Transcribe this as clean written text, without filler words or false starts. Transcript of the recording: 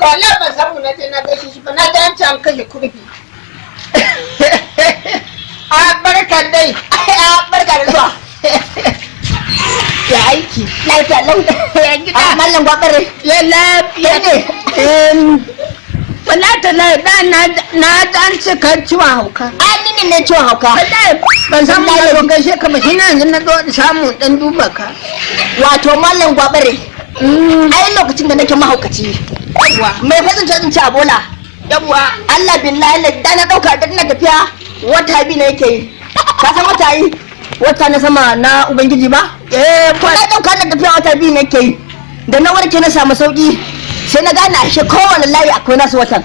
Kala ban samu na je na gaishe shi ba na ga an ci an kashe kurfi. Barka dai. Barka da zuwa. Ya aiki. Lafiya lau. Ya gida. Mallam gwabare. Ya lafiya ne. Falata na dan cika ciwon hauka. Ni ne ciwon hauka. Ban samu na zo gaishe ka ba shi ne yanzu na zo samu dan duba ka. Wato mallam gwabare. Ai lokacin da nake mahaukaci. Yawwa. Mai fazin ci a bola. Yawwa. Allah billahi da na dauka da ina tafiya wata bi ne yake yi. Ka san wata yi? Wata na sama na ubangiji ba? Ko na dauka na tafiya wata bi ne yake yi. Da na warke na samu sauki sai na gane ashe kowane layi akwai nasu watan.